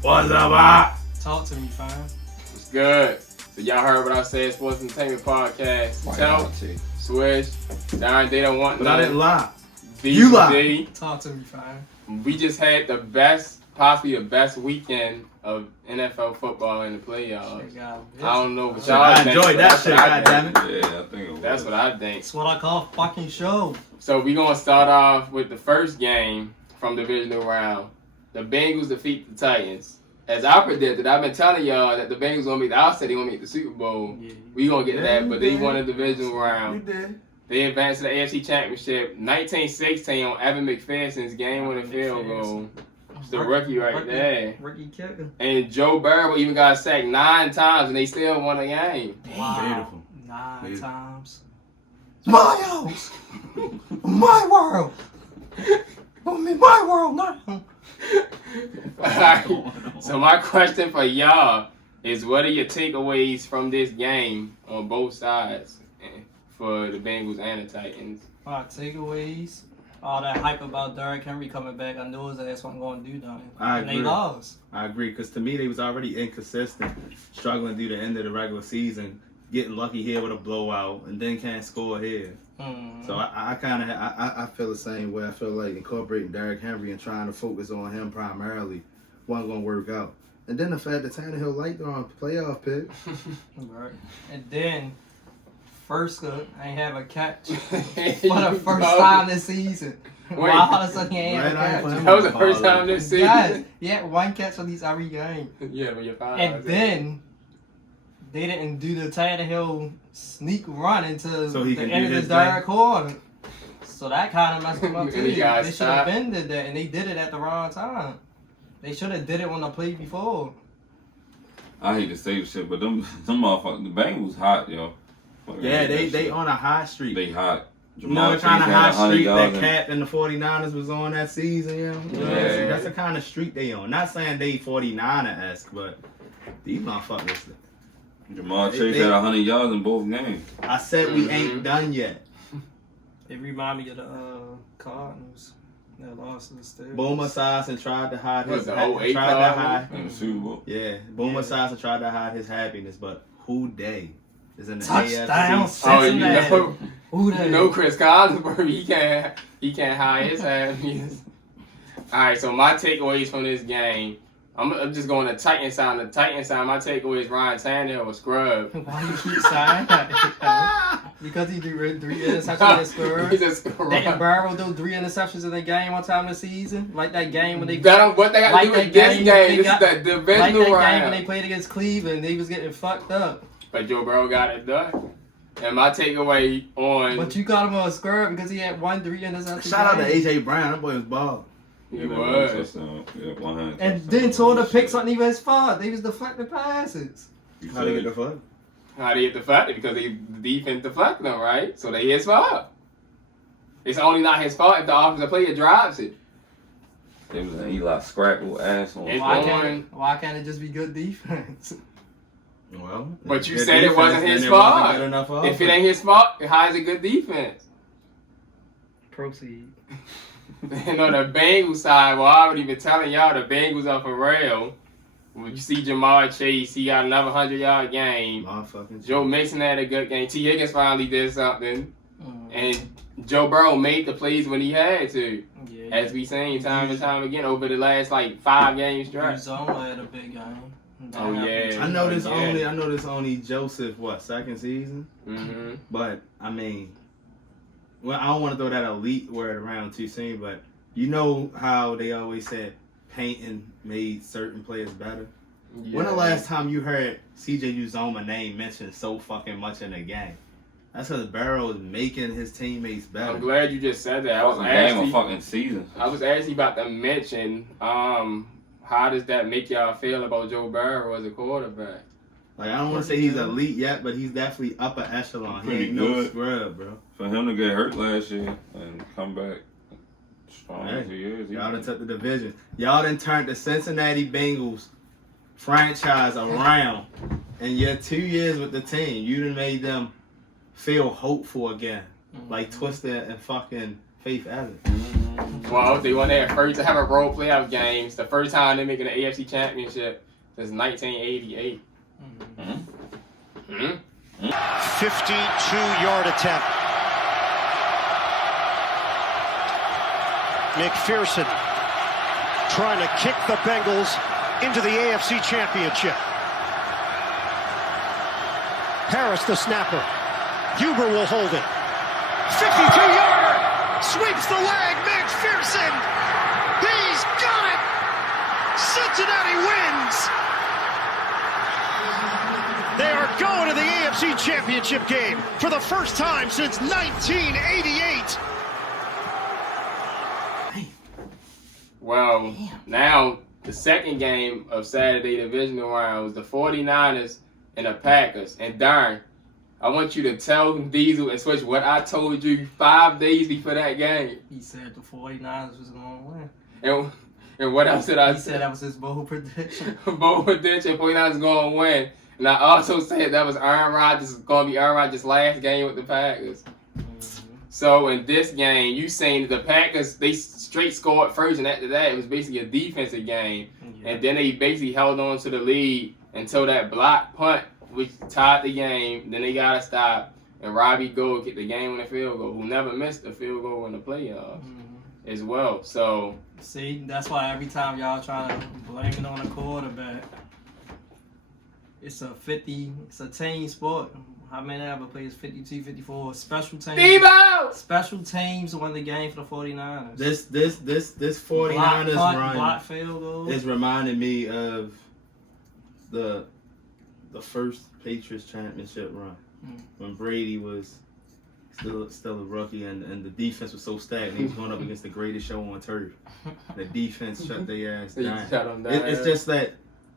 What's up, Talk to me, fam. What's good? So y'all heard what I said, Sports Entertainment Podcast. Tell, Swish, Darn, they don't want But I didn't lie. You lied. Talk to me, fam. We just had possibly the best weekend of NFL football in the playoffs. I don't know what y'all think. I enjoyed that shit, goddammit. Yeah, I think it was. That's what I think. That's what I call a fucking show. So we're going to start off with the first game from the divisional round. The Bengals defeat the Titans. As I predicted, I've been telling y'all that the Bengals going to make the outset. They going to make the Super Bowl. Yeah. We going to get to that, but they won the divisional round. You did. They advanced to the AFC Championship 19-16 on Evan McPherson's game-winning field goal. It's the rookie right there. Rookie kicker. And Joe Burrow even got sacked 9 times, and they still won the game. Wow. Beautiful. 9 times. My house. My world. My world now. Alright, so my question for y'all is, what are your takeaways from this game on both sides for the Bengals and the Titans? Takeaways. All that hype about Derrick Henry coming back. I knew his ass wasn't going to do nothing. I and agree. they lost. I agree, because to me, they was already inconsistent, struggling through the end of the regular season, getting lucky here with a blowout, and then can't score here. So I feel the same way. I feel like incorporating Derrick Henry and trying to focus on him primarily wasn't going to work out. And then the fact that Tannehill liked on playoff pick. Right. And then, first I ain't have a catch for the first time this season. Why all of a sudden he ain't have a catch? That was the first time this season? Yes. Yeah, one catch at least every game. Yeah, when you're fine. And then they didn't do the Tannehill sneak run into the end of the third quarter. So that kind of messed them up too. They should have been did that, and they did it at the wrong time. They should have did it when I played before. I hate to say shit, but them motherfuckers, the Bengals hot, yo. Yeah, they on a hot streak. They hot. You know the kind of hot streak that Cap and the 49ers was on that season, yeah. That's the kind of streak they on. Not saying they 49er-esque, but these motherfuckers. Jamal Chase had 100 yards in both games. I said we ain't done yet. It remind me of the Cardinals that lost to the Steelers. Boomer Esiason tried to hide his in the Super Bowl. Yeah, Boomer Esiason tried to hide his happiness, but who they is in the touchdown AFC. Cincinnati. You know Chris Collinsworth, he can't hide his happiness. All right, so my takeaways from this game. I'm just going to Titan side. The Titan side, my takeaway is Ryan Tannehill was scrub. Why you keep saying that? Because he threw 3 interceptions in scrub. He's a scrub. Didn't Burrow do 3 interceptions in the game one time this season? Like that game when they... What they got to do with this game? This is the divisional round. Like that game when they played against Cleveland, they was getting fucked up. But Joe Burrow got it done. And my takeaway on... But you got him on a scrub because he had 3 interceptions. Shout out to A.J. Brown. That boy was bald. He was. And then toward the picks wasn't even his fault. They was deflecting passes. How they get the fuck? How they get deflected? Because the defense deflected them, right? So they his fault. It's only not his fault if the offensive player drives it. It was an Eli Scrapple asshole. Why can't it just be good defense? Well, but you said it wasn't his fault. If it ain't his fault, how is it good defense? Proceed. You know, the Bengals side, well, I already been telling y'all the Bengals are for real. When you see Jamar Chase, he got another 100-yard game. Joe Mixon had a good game. T. Higgins finally did something. And Joe Burrow made the plays when he had to. Yeah, as we seen time and time again over the last, 5 games stretch. Uzomah had a big game. Oh, yeah. I know this only Joseph, second season? Mm-hmm. But, I mean... Well, I don't want to throw that elite word around too soon, but you know how they always said Peyton made certain players better? Yeah. When the last time you heard C.J. Uzomah's name mentioned so fucking much in the game? That's because Burrow is making his teammates better. I'm glad you just said that. I was actually about to mention, how does that make y'all feel about Joe Burrow as a quarterback? Like, I don't want to say he's elite yet, but he's definitely upper echelon. He ain't no scrub, bro. For him to get hurt last year and come back strong as he is. Y'all done took the division. Y'all done turned the Cincinnati Bengals franchise around. In your 2 years with the team, you done made them feel hopeful again. Like Twister and fucking Faith Evans. Well, they won their first to have a road playoff game. It's the first time they're making the AFC Championship since 1988. 52-yard attempt. McPherson trying to kick the Bengals into the AFC Championship. Harris, the snapper. Huber will hold it. 52-yarder! Sweeps the leg, McPherson! He's got it! Cincinnati wins! They are going to the AFC Championship game for the first time since 1988. Well, now the second game of Saturday divisional rounds, the 49ers and the Packers. And Darren, I want you to tell Diesel and Switch what I told you 5 days before that game. He said the 49ers was going to win. And what else did I say? He said that was his bold prediction. Bold prediction, 49ers going to win. And I also said that was Aaron Rodgers, going to be Aaron Rodgers' last game with the Packers. So in this game, you saying that the Packers, they straight scored first, and after that, it was basically a defensive game. Yeah. And then they basically held on to the lead until that block punt, which tied the game. Then they got to stop, and Robbie Gould kicked the game-winning field goal, who never missed a field goal in the playoffs as well. So see, that's why every time y'all trying to blame it on the quarterback, it's a team sport. How many ever plays 52, 54? Special teams. Deebo! Special teams won the game for the 49ers. This 49ers run block field goal is reminding me of the first Patriots championship run when Brady was still a rookie and the defense was so stacked. He was going up against the greatest show on turf. The defense shut their ass down. It's just that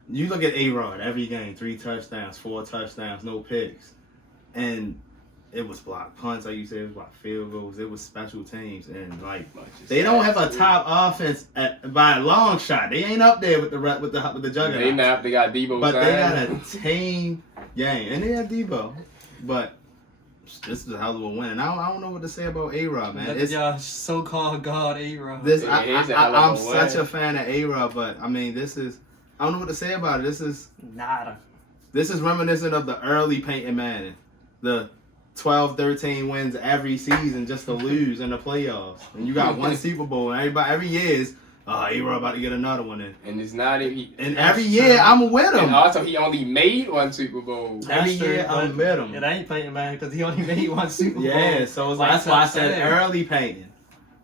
you look at A-Rod every game, 3 touchdowns, 4 touchdowns, no picks. And it was blocked punts, like you said, it was blocked field goals, it was special teams, and like they don't have a top offense by a long shot. They ain't up there with the juggernaut. They got Deebo, but they got a team game, and they have Deebo. But this is a hell of a win, and I don't know what to say about A-Rod, man. It's y'all so-called God A-Rod. I'm such a fan of A-Rod, but I mean, I don't know what to say about it. This is nada. This is reminiscent of the early Peyton Manning. The 12, 13 wins every season just to lose in the playoffs. And you got one Super Bowl, and every year is, A-Rod about to get another one in. And it's not even... And every year, I'm with him. And also, he only made 1 Super Bowl. Every year, I'm with him. It ain't Peyton Manning because he only made 1 Super Bowl. Yeah, so it's like, that's why I said early Peyton.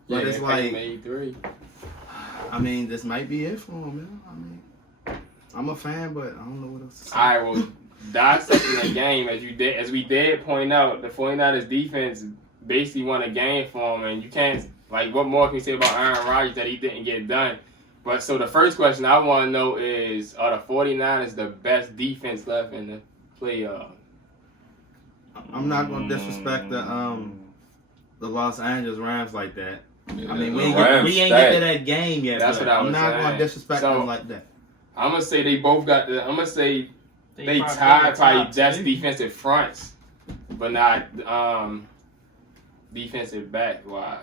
But yeah, it's like... made 3. I mean, this might be it for him, man. I mean, I'm a fan, but I don't know what else to say. All right, well... Dissecting the game, as we did point out, the 49ers defense basically won a game for them, and you can't, like, what more can you say about Aaron Rodgers that he didn't get done? But so the first question I want to know is, are the 49ers the best defense left in the playoffs? I'm not going to disrespect the Los Angeles Rams like that. Yeah, I mean, we ain't get to that game yet. That's what I was saying. I'm not going to disrespect them like that. I'm going to say they both got the, I'm going to say, they tied probably best defensive fronts, but not defensive back wise.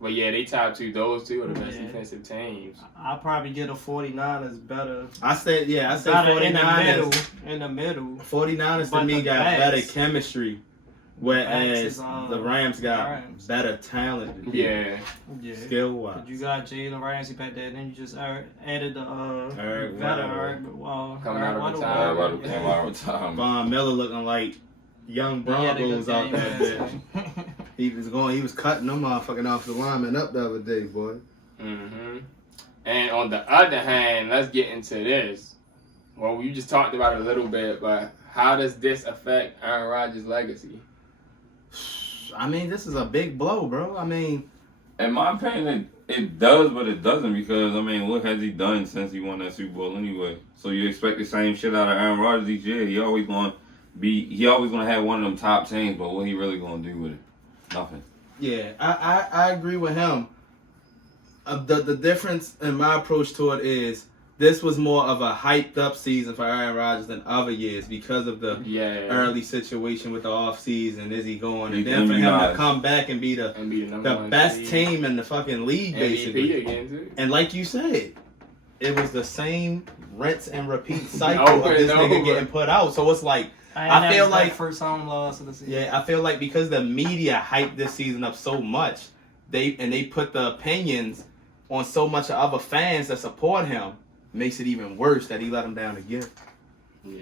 But yeah, they tied those two are the best defensive teams. I'll probably get a 49ers better. I say 49ers in the middle. 49ers to me got better chemistry, whereas the Rams got better talent. Yeah. Skill wise. You got Jalen Ramsey back there, and then you just added the coming out of time. Von Miller looking like young Broncos out there. He was cutting them motherfucking off the lineman up the other day, boy. And on the other hand, let's get into this. Well, you just talked about it a little bit, but how does this affect Aaron Rodgers' legacy? I mean, this is a big blow, bro. I mean, in my opinion, it does, but it doesn't, because I mean, what has he done since he won that Super Bowl anyway? So you expect the same shit out of Aaron Rodgers each year? He always gonna have one of them top teams, but what he really gonna do with it? Nothing. Yeah, I agree with him. The difference in my approach to it is this was more of a hyped up season for Aaron Rodgers than other years because of the early situation with the off season. Is he going? And then for him to come back and be the best team in the fucking league, basically. Again, too. And like you said, it was the same rinse and repeat cycle of this nigga getting put out. So it's like, I feel like first home loss of the season. Yeah, I feel like because the media hyped this season up so much, they put the opinions on so much of other fans that support him, makes it even worse that he let him down again. Yeah.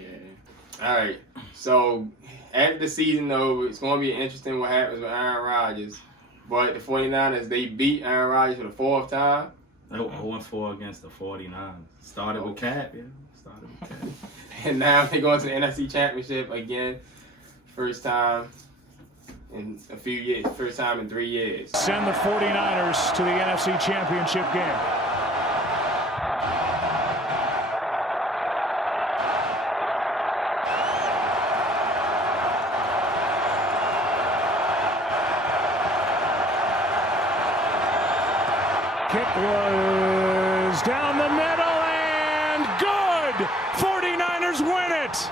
All right. So after the season over, it's going to be interesting what happens with Aaron Rodgers. But the 49ers, they beat Aaron Rodgers for the fourth time. They 0-4 against the 49ers. Started with Cap, yeah. And now they're going to the NFC Championship again. First time in a few years. First time in 3 years. Send the 49ers to the NFC Championship game. Kick was down the middle and good! 49ers win it!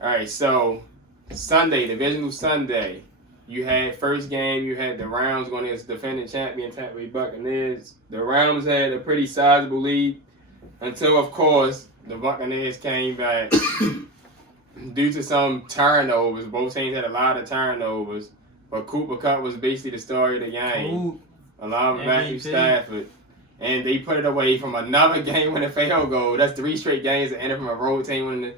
All right, so Sunday, divisional Sunday, you had first game, you had the Rams going against defending champion Tampa Bay Buccaneers. The Rams had a pretty sizable lead until, of course, the Buccaneers came back due to some turnovers. Both teams had a lot of turnovers. But Cooper Kupp was basically the story of the game, along with Matthew Stafford. And they put it away from another game-winning field goal. That's 3 straight games that ended from a road team winning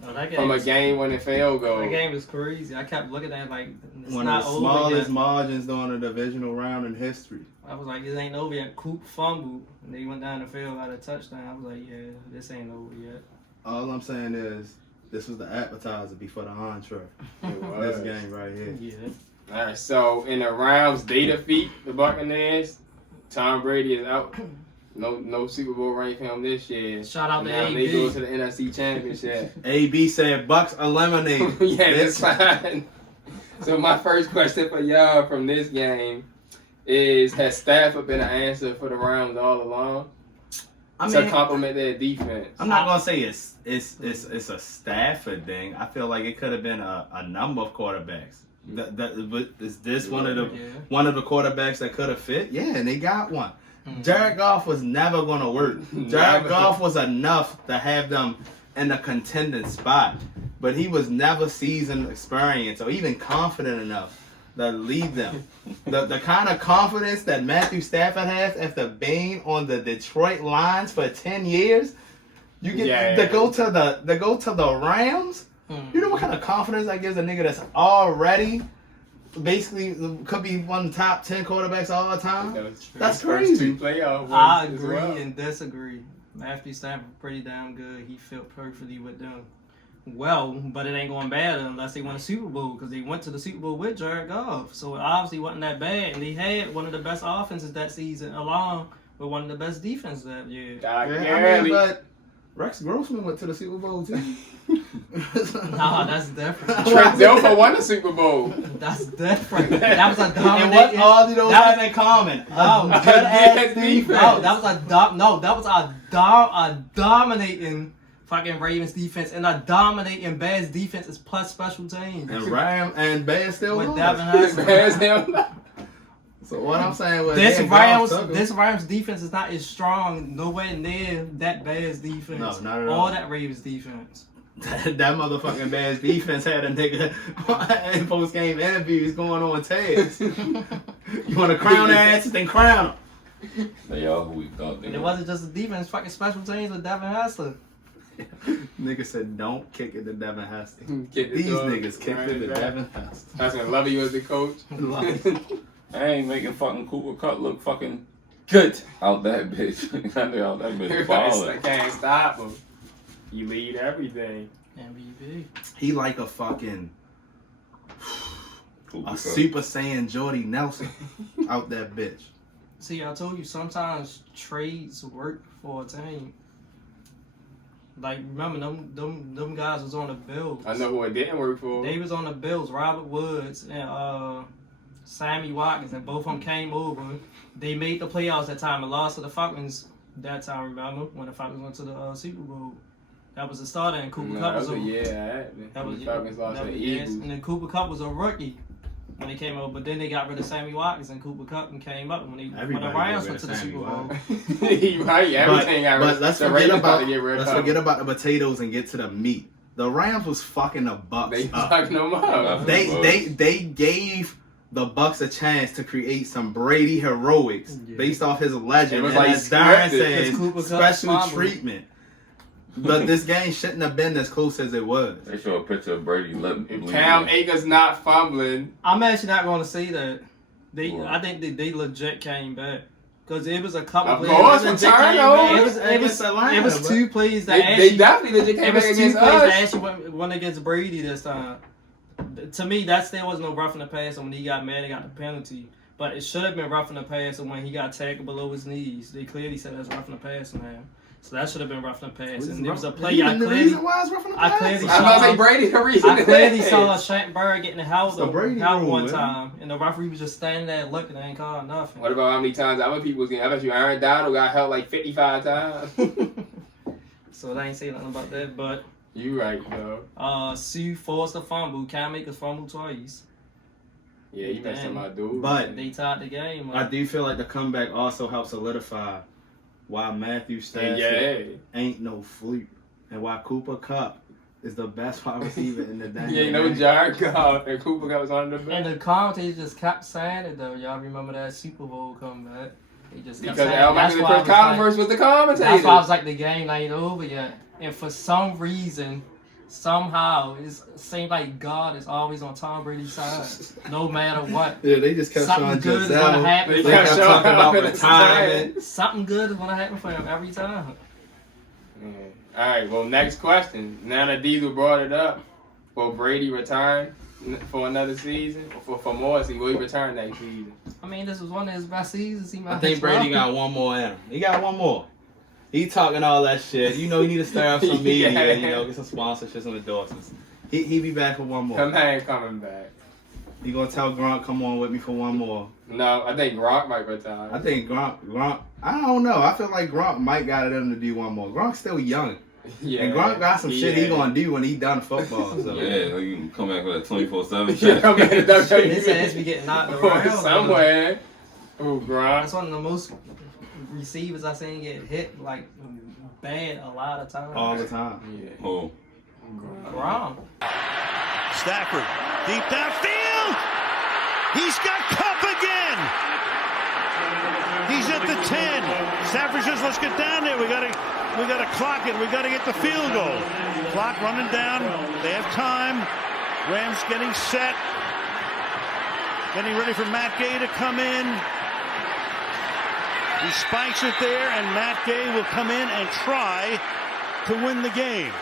from a game-winning field goal. That game was crazy. I kept looking at it like, it's one not of the over smallest yet. margins during a divisional round in history. I was like, this ain't over yet. Coop fumbled, and they went down the field, got a touchdown. I was like, yeah, this ain't over yet. All I'm saying is, this was the appetizer before the entree. This game right here. Yeah. All right, so in the Rams, they defeat the Buccaneers. Tom Brady is out. No Super Bowl ring for him this year. Shout out to now AB. They go to the NFC Championship. AB said Bucks eliminated. Yeah, that's fine. So my first question for y'all from this game is, has Stafford been an answer for the Rams all along? To complement their defense. I'm not gonna say it's a Stafford thing. I feel like it could have been a number of quarterbacks. Is this one of the quarterbacks that could have fit? Yeah, and they got one. Jared Goff was never gonna work. Jared Goff was enough to have them in a contending spot, but he was never seasoned experience or even confident enough to lead them. The kind of confidence that Matthew Stafford has after being on the Detroit Lions for 10 years, you get to go to the Rams. You know what kind of confidence that gives a nigga that's already basically could be one of the top 10 quarterbacks all the time? That's crazy. I agree and disagree. Matthew Stafford pretty damn good. He fit perfectly with them. Well, but it ain't going bad unless they win a Super Bowl, because they went to the Super Bowl with Jared Goff. So it obviously wasn't that bad. And they had one of the best offenses that season, along with one of the best defenses that year. But Rex Grossman went to the Super Bowl too. Nah, that's different. Trent Dilfer won the Super Bowl. That's different. That was a dominating. And what all of those have in common? No, good ass defense. No, that was a dominating fucking Ravens defense, and a dominating Bears defense is plus special teams. And Bears still with won. Devin Hester. So what I'm saying was this Rams defense is not as strong, nowhere near that Bears defense. No, not at all. Or that Ravens defense. That motherfucking Bears defense had a nigga in post-game interviews going on tears. You want to crown their asses, then crown them. They all who we thought they And it wasn't just the defense, fucking special teams with Devin Hester. Nigga said, don't kick it to Devin Hester. These niggas kicked it to Devin Hester. That's gonna love you as the coach. I ain't making fucking Cooper Kupp look fucking good out that bitch. Out that bitch balling. I can't stop him. You lead everything. MVP. He like a fucking Cooper Kupp. Super Saiyan Jordy Nelson out that bitch. See, I told you sometimes trades work for a team. Like, remember them guys was on the Bills. I know who it didn't work for. They was on the Bills. Robert Woods and Sammy Watkins, and both of them came over. They made the playoffs that time and lost to the Falcons that time, remember? When the Falcons went to the Super Bowl. That was the starter, and Cooper Kupp was the Falcons lost to the Eagles. And then Cooper Kupp was a rookie when they came over, but then they got rid of Sammy Watkins, and Cooper Kupp and came up when the Rams went to the Super Bowl. Right, everything got rid of. But let's forget about the potatoes and get to the meat. The Rams was fucking the Bucs They up. fucking them up. They gave the Bucs a chance to create some Brady heroics based off his legend. It was and like as Darren said, special treatment. But this game shouldn't have been as close as it was. They show a picture of Brady if Cam Akers not fumbling. I'm actually not going to say that. I think they legit came back. Because it was a couple of plays. It was two plays that they definitely legit came back against us. That actually went against Brady this time. To me, there was no roughing the passer when he got mad and got the penalty. But it should have been roughing the passer when he got tackled below his knees. They clearly said that's roughing the passer, man. So that should have been roughing the passer. And there was a play I clearly saw Shantberg getting held one time, and the referee was just standing there looking and ain't calling nothing. What about how many times other people was getting? I bet you Aaron Donald got held like 55 times. So they ain't saying nothing about that, but you right, though. Sue forced a fumble. Cam Akers fumbled twice. Yeah, you messed up my dude. But they tied the game. I do feel like the comeback also helped solidify why Matthew Stafford ain't no fluke, and why Cooper Kupp is the best wide receiver in the damn game. No Jared Goff, and Cooper Kupp was on the bench. And the commentators just kept saying it, though. Y'all remember that Super Bowl comeback? They just kept saying it. Because Chris Collinsworth was the commentator. That's why I was like, the game ain't over yet. And for some reason, somehow, it seems like God is always on Tom Brady's side, no matter what. Yeah, they just kept something good is going to happen. They kept talking about retirement. Something good is going to happen for him every time. All right, well, next question. Now that Diesel brought it up, will Brady return for another season? Or for more, will he return next season? I mean, this was one of his best seasons. I think Brady got one more in him. He got one more. He talking all that shit. You know, he need to stir up some media, get some sponsorships and endorsements. He be back for one more. Coming back. He gonna tell Gronk, come on with me for one more. No, I think Gronk might retire. I think Gronk, I don't know. I feel like Gronk might got it in him to do one more. Gronk's still young. Yeah. And Gronk got some shit he gonna do when he done football. So. Yeah, like you can come back with a 24/7 shit. Come back to his ass be getting knocked around somewhere. Oh, Gronk. That's one of the most receivers I seen get hit like bad a lot of times. All the time. Yeah. Oh. Gronk. Stafford deep downfield. He's got Kupp again. He's at the 10. Stafford says, "Let's get down there. We gotta clock it. We gotta get the field goal." Clock running down. They have time. Rams getting set. Getting ready for Matt Gay to come in. He spikes it there, and Matt Gay will come in and try to win the game.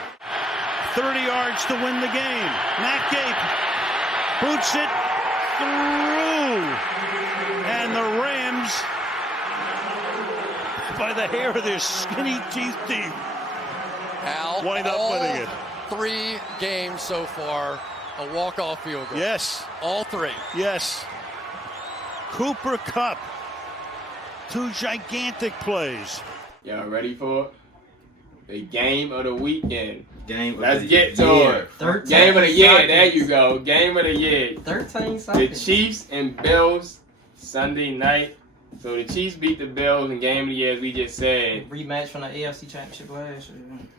30 yards to win the game. Matt Gay boots it through. And the Rams, by the hair of their skinny teeth, wind up winning it. 3 games so far, a walk-off field goal. Yes. All 3. Yes. Cooper Kupp. 2 gigantic plays. Y'all ready for it? The game of the weekend. Let's get to it. Game of the year. There you go. Game of the year. 13 seconds. The Chiefs and Bills Sunday night. So the Chiefs beat the Bills in game of the year, as we just said. Rematch from the AFC Championship last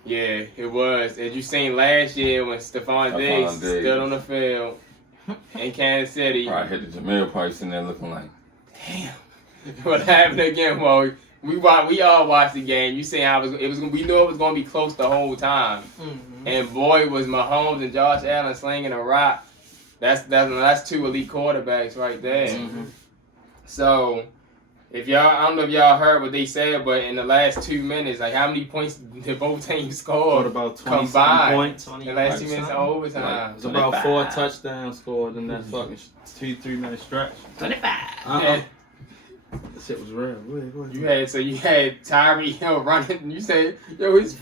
Yeah, year. it was. As you seen last year when Stephon Diggs stood on the field in Kansas City. Probably hit the Jameer Price in there looking like, damn. What happened again? Well, we all watched the game. You see how it was. We knew it was going to be close the whole time. Mm-hmm. And boy, was Mahomes and Josh Allen slinging a rock. That's 2 elite quarterbacks right there. Mm-hmm. So, I don't know if y'all heard what they said, but in the last 2 minutes, like how many points did both teams score? About 20 combined points. In the last 2 minutes of overtime. It was about 4 touchdowns scored in that fucking 2-3 minute stretch. 25. Uh-uh. That shit was real. You had Tyreek Hill running. You said, yo, he's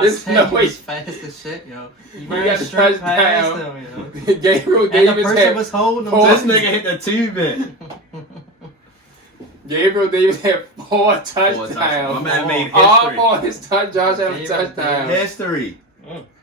this no way fast as shit, yo. He got the touchdown. Him, yo. Gabriel Davis was holding him. This nigga hit the 2-bit. Gabriel Davis had 4 touchdowns. My man made history. All 4 his touchdowns. History.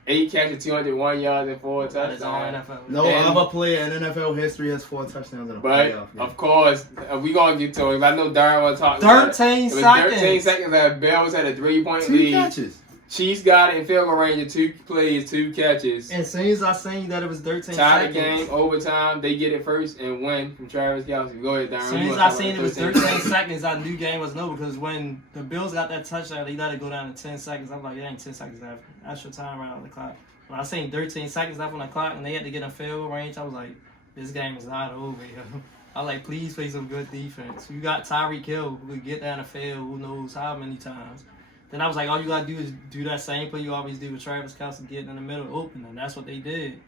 8 catches, 201 yards, and 4 touchdowns. No other player in NFL history has 4 touchdowns in a playoff. But, of course, we going to get to it. I know Darren want to talk 13 seconds. 13 seconds that Bills had a 3-point 2 lead. catches. Chiefs got it in field goal range of 2 plays, 2 catches. And as soon as I seen that it was 13 seconds. Tie the game, overtime, they get it first and win from Travis Kelce. Go ahead, Darren. As soon as I seen it was 13 seconds, I knew game was over because when the Bills got that touchdown, they let it go down to 10 seconds. I'm like, it ain't 10 seconds left. Extra time right on the clock. When I seen 13 seconds left on the clock and they had to get in field goal range, I was like, this game is not over, yo. I was like, please play some good defense. You got Tyreek Hill who could get down the field who knows how many times. Then I was like, all you got to do is do that same play you always do with Travis Kelce getting in the middle open, and that's what they did.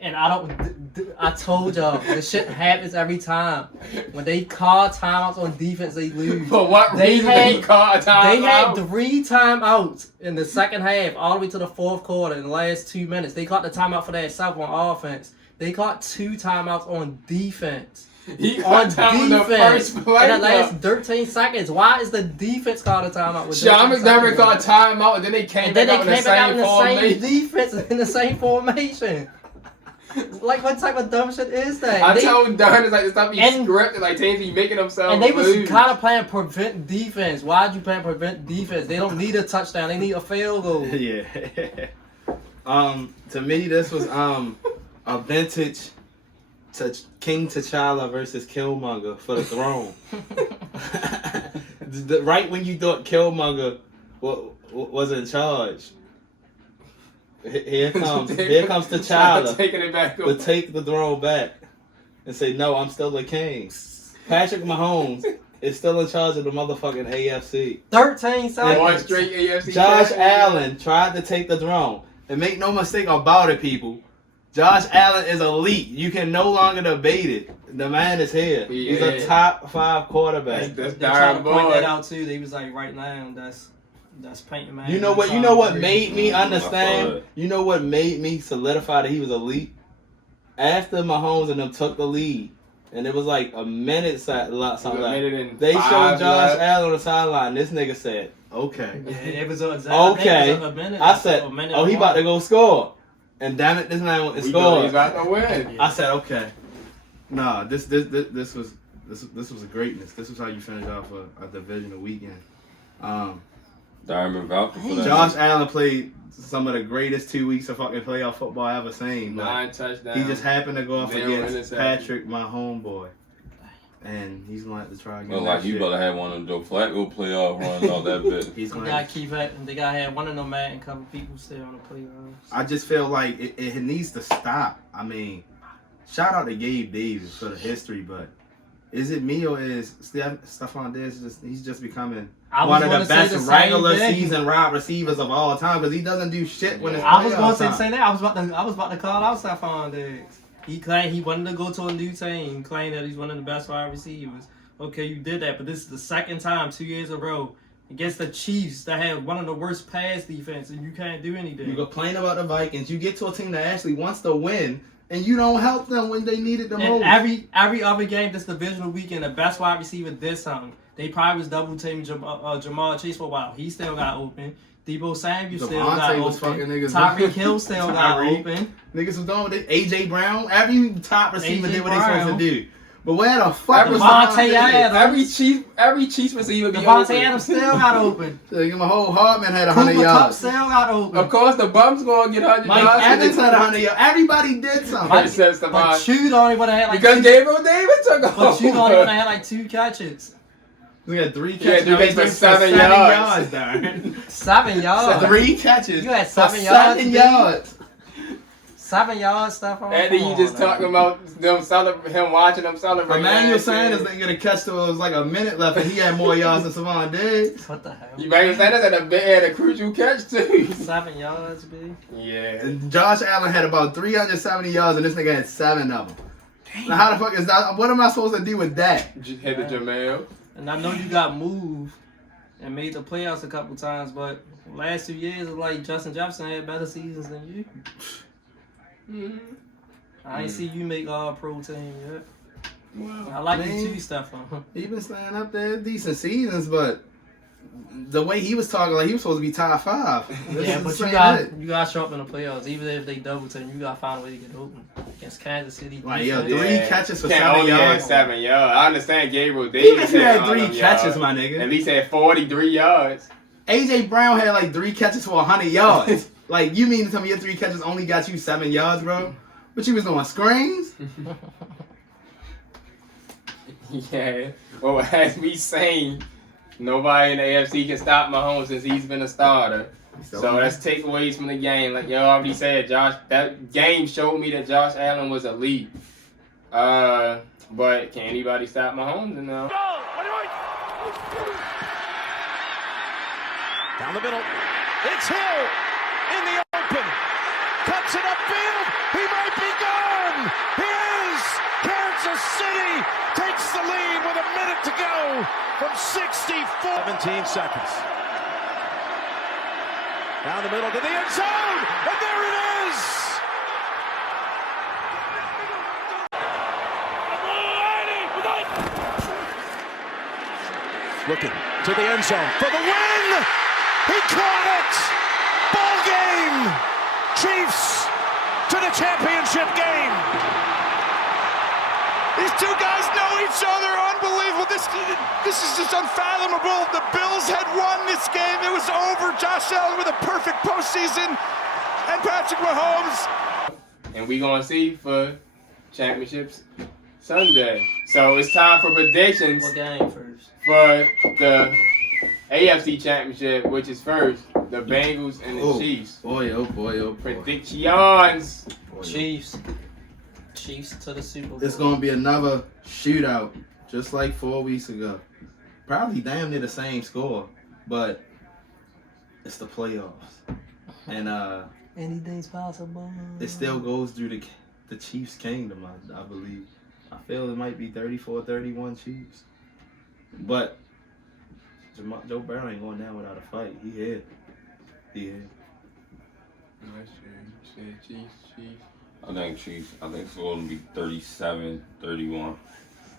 And I told y'all, this shit happens every time. When they call timeouts on defense, they lose. For what reason they call a timeout? They had 3 timeouts in the second half, all the way to the fourth quarter in the last 2 minutes. They caught the timeout for that self on offense. They caught 2 timeouts on defense. He on defense the first play in the last 13 seconds. Why is the defense called a timeout? Sean McDermott called timeout, and then they came back out in the same formation. Defense in the same formation. Like, what type of dumb shit is that? I told Darren, it's like the stuff he's scripted, like teams be making themselves and they lose. was kind of playing prevent defense. Why'd you play prevent defense? They don't need a touchdown. They need a field goal. Yeah. To me, this was a vintage King T'Challa versus Killmonger for the throne. Right when you thought Killmonger was in charge, here comes T'Challa taking it back to take the throne back and say, no, I'm still the king. Patrick Mahomes is still in charge of the motherfucking AFC. 13 seconds. One straight AFC. Josh Allen tried to take the throne. And make no mistake about it, people. Josh Allen is elite. You can no longer debate it. The man is here. Yeah. He's a top 5 quarterback. They tried to point that out too. They was like, right now, that's painting man. You know what made me understand? You know what made me solidify that he was elite? After Mahomes and them took the lead, and it was like a minute something like they showed Josh Allen on the sideline. This nigga said, okay. Yeah, it was a minute. I said, he about to go score. And damn it, this man went to score. He's about to win. I said, okay. Nah, this was a greatness. This was how you finish off a divisional weekend. Diamond voucher for that. Josh Allen played some of the greatest 2 weeks of fucking playoff football I ever seen. 9 touchdowns. He just happened to go off against Patrick, my homeboy. And he's gonna have to try again. Well, like you better have one of Joe Flacco playoff runs out that bit. They gotta keep it. They gotta have one of them and a couple people still on the playoffs. I just feel like it needs to stop. I mean, shout out to Gabe Davis for the history, but is it me or is Stephon Diggs he's just becoming one of the best regular season wide receivers of all time because he doesn't do shit when it's playoff time. I was going to say that. I was about to call out Stephon Diggs. He claimed he wanted to go to a new team, claimed that he's one of the best wide receivers. Okay, you did that, but this is the second time 2 years in a row against the Chiefs that have one of the worst pass defense, and you can't do anything. You complain about the Vikings. You get to a team that actually wants to win, and you don't help them when they need it the most. Every other game this divisional weekend, the best wide receiver did something. They probably was double teaming Jamal Chase for a while. He still got open. Deebo Samuel still got open. Tyreek Hill still got open. Niggas was doing with it. AJ Brown. Every top receiver did what they supposed to do. But where the fuck was Devontae Adams? Every Chiefs receiver be Devontae open. Adams still got open. My whole Hartman had 100 yards. Kupp still got open. Of course, the bums gonna get 100 yards. Mike Evans had 100 yards. Everybody did something. But you only would have had like because Gabriel Davis took off. But you only would have had like 2 catches. We had 3 catches. Yeah, 3 catches for 7 yards. 7 yards. 3 catches. You had 7 yards. 7 yards. 7 yards stuff on. And then you just talking about him watching them celebrate. Emmanuel Sanders didn't get a catch till it was like a minute left, and he had more yards than Stephon Diggs. What the hell? Emmanuel Sanders had a crucial catch too. 7 yards, B. Yeah. And Josh Allen had about 370 yards, and this nigga had 7 of them. Now, how the fuck is that? What am I supposed to do with that? Hit the Jamel. And I know you got moved and made the playoffs a couple times, but last 2 years, like Justin Jefferson had better seasons than you. Mm-hmm. I ain't see you make All-Pro team yet. Well, I like you too, Stefan. He been staying up there decent seasons, but the way he was talking, like he was supposed to be top 5. Yeah, but you got to show up in the playoffs. Even if they double team, you got to find a way to get open. Against Kansas City. Like, yo, 3 catches for 7 yards. yards. 7 yards. I understand Gabriel Davis. Even if you had 3 catches, yards, my nigga. At least had 43 yards. AJ Brown had like 3 catches for 100 yards. Like, you mean to tell me your 3 catches only got you 7 yards, bro? But you was doing screens? Yeah. Well, as we saying, nobody in the AFC can stop Mahomes since he's been a starter. So that's takeaways from the game. Like you already said, that game showed me that Josh Allen was elite. But can anybody stop Mahomes? No. Down the middle. It's Hill in the open. Cuts it upfield. He might be gone. He is. Kansas City takes the lead with a minute to go from 64. 17 seconds. Down the middle to the end zone. And there it is. Looking to the end zone for the win. He caught it. Ball game. Chiefs to the championship game. These two guys know each other. Unbelievable. This is just unfathomable. The Bills had won this game. It was over. Josh Allen with a perfect postseason. And Patrick Mahomes. And we going to see for championships Sunday. So it's time for predictions. What game first? For the AFC Championship, which is first, the Bengals and the Chiefs. Boy. Predictions. Chiefs to the Super Bowl. It's going to be another shootout, just like 4 weeks ago. Probably damn near the same score, but it's the playoffs. And anything's possible. It still goes through the Chiefs' kingdom, I believe. I feel it might be 34-31 Chiefs. But Joe Burrow ain't going down without a fight. He here. Nice. You said Chiefs. I think Chiefs. I think it's going to be 37-31.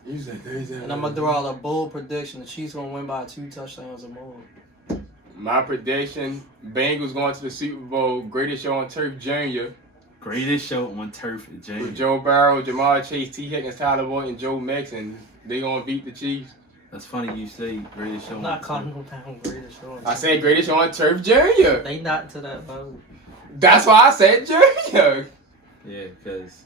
You said 37. And I'm going to throw out a bold prediction. The Chiefs going to win by 2 touchdowns or more. My prediction, Bengals going to the Super Bowl, greatest show on turf, Jr. Greatest show on turf, Jr. With Joe Burrow, Jamar Chase, T. Higgins, Tyler Boyd, and Joe Mixon. They going to beat the Chiefs. That's funny you say greatest show on turf. I'm not calling no down greatest show on turf. I said greatest show on turf, Jr. They not to that level. That's why I said Jr. Yeah, because,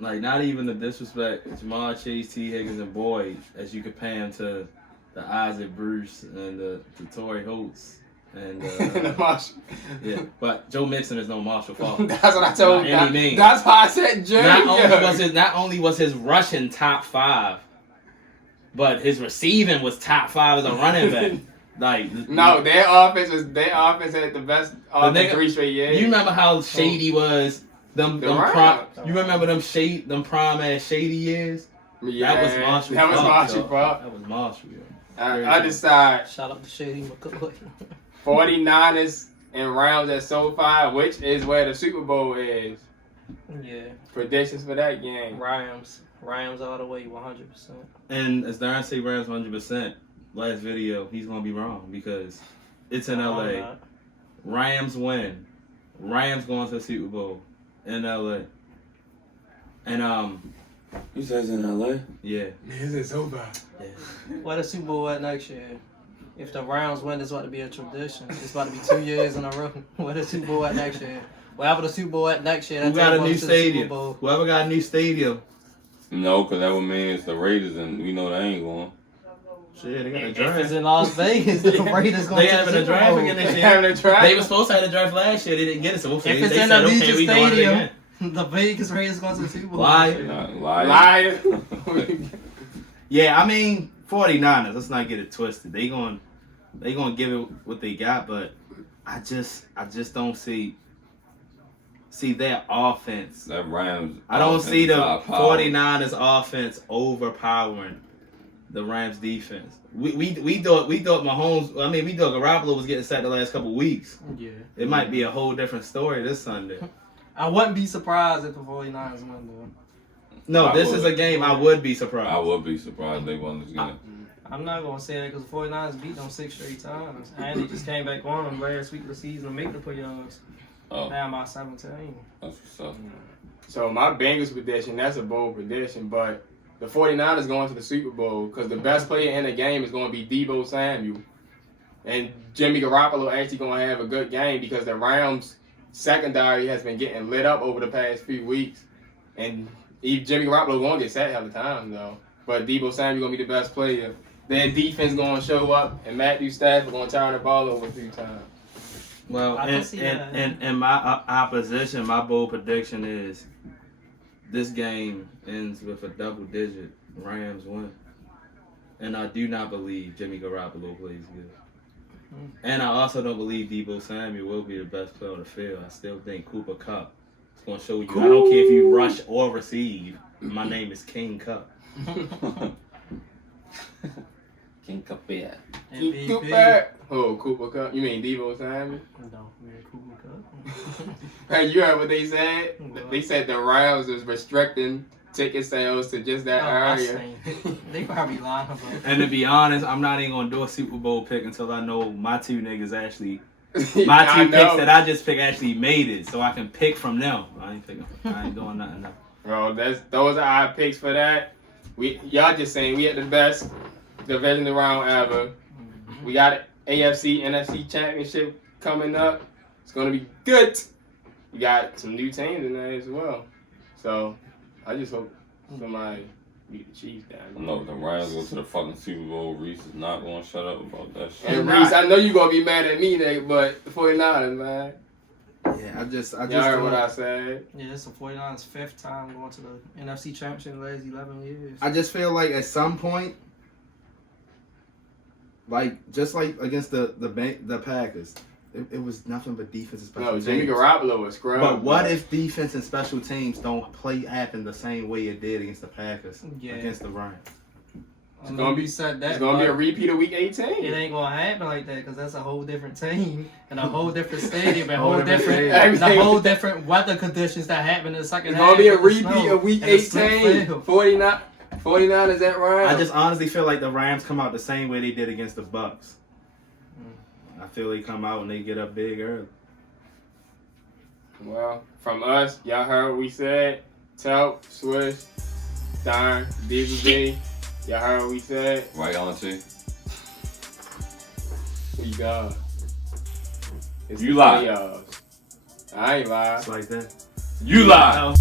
like, not even the disrespect, Jamar Chase, T. Higgins, and Boyd, as you compare him to the Isaac Bruce and the Torrey Holtz. And yeah, but Joe Mixon is no Marshall Faulk. That's what I told you. Any means. That's why I said Jr. Not only was his rushing top 5, but his receiving was top 5 as a running back. Like no, their offense had the best offense 3 straight years. You remember how shady was them prime? You remember them prime ass shady years? Yeah, that was Marshall Faulk. That was Marshall. I decide. Shout out to Shady McCoy. 49ers and Rams at SoFi, which is where the Super Bowl is. Yeah. Predictions for that game. Rams all the way, 100%. And as Darren say, Rams 100%. Last video, he's gonna be wrong because it's in LA. Rams win. Rams going to the Super Bowl in LA. And He says in LA? Yeah. It's in SoFi. Yeah. Where the Super Bowl at next year? If the Rams win, it's about to be a tradition. It's about to be 2 years in a row. Where the Super Bowl at next year? Wherever the Super Bowl at next year. Who got a new stadium? Whoever got a new stadium. No, because that would mean it's the Raiders, and we know they ain't going. Shit, they got a draft. If it's in Las Vegas, the Raiders going to having a draft again this year. They were supposed to have a draft last year. They didn't get it, so hopefully if it's in the Allegiant Stadium, the Vegas Raiders going to the Super Bowl. Liar. Yeah, I mean, 49ers, let's not get it twisted. They gonna give it what they got, but I just don't see see their offense. That Rams. I don't see the 49ers offense overpowering the Rams defense. We thought Mahomes. I mean, we thought Garoppolo was getting set the last couple weeks. Yeah. It might be a whole different story this Sunday. I wouldn't be surprised if the 49ers won though. No, this is a game I would be surprised. I would be surprised they won this game. I'm not going to say that because the 49ers beat them 6 straight times. And they just came back on them last week of the season and make the playoffs. Now I'm at 17. That's what's up. So my Bengals prediction, that's a bold prediction, but the 49ers going to the Super Bowl because the best player in the game is going to be Deebo Samuel. And Jimmy Garoppolo actually going to have a good game because the Rams secondary has been getting lit up over the past few weeks. And Jimmy Garoppolo going to get sacked half the time, though. But Deebo Samuel going to be the best player. Their defense going to show up, and Matthew Stafford going to turn the ball over a few times. Well, in my opposition, my bold prediction is this game ends with a double-digit Rams win. And I do not believe Jimmy Garoppolo plays good. And I also don't believe Deebo Samuel will be the best player on the field. I still think Cooper Kupp is going to show you. I don't care if you rush or receive. My name is King Kupp. King Kupp, yeah. Cooper. Oh, Cooper Kupp. You mean Deebo Samuel? No, I mean Cooper Kupp. Hey, you heard what they said? What? They said the Rams is restricting ticket sales to just that area. They probably lying about it. And to be honest, I'm not even going to do a Super Bowl pick until I know my two niggas actually, my two picks that I just picked actually made it, so I can pick from them. I ain't doing nothing else. Bro, those are our picks for that. Y'all just saying we had the best divisional round ever. We got AFC, NFC championship coming up. It's gonna be good. We got some new teams in there as well. So I just hope somebody beat the Chiefs down. No, the Rams go to the fucking Super Bowl. Reese is not gonna shut up about that shit. And Reese, I know you gonna be mad at me, nigga, but the 49ers, man. Yeah, I just Y'all heard what I said. Yeah, it's the 49ers' 5th time going to the NFC Championship in the last 11 years. I just feel like at some point, just like against the Packers, it was nothing but defense and special teams. No, Jimmy Garoppolo was scrubbed. But what if defense and special teams don't happen the same way it did against the Packers, against the Rams? It's gonna be a repeat of Week 18. It ain't gonna happen like that because that's a whole different team and a whole different stadium and a whole different weather conditions that happen in the second half. It's gonna be a repeat of Week 18. 49ers at Rams. I just honestly feel like the Rams come out the same way they did against the Bucks. I feel they come out and they get up big early. Well, from us, y'all heard what we said. Tell, Swish, Darn, Deebo. Y'all heard what we said? Right on, T. We got. You lie. I ain't lie. It's like that. You lie.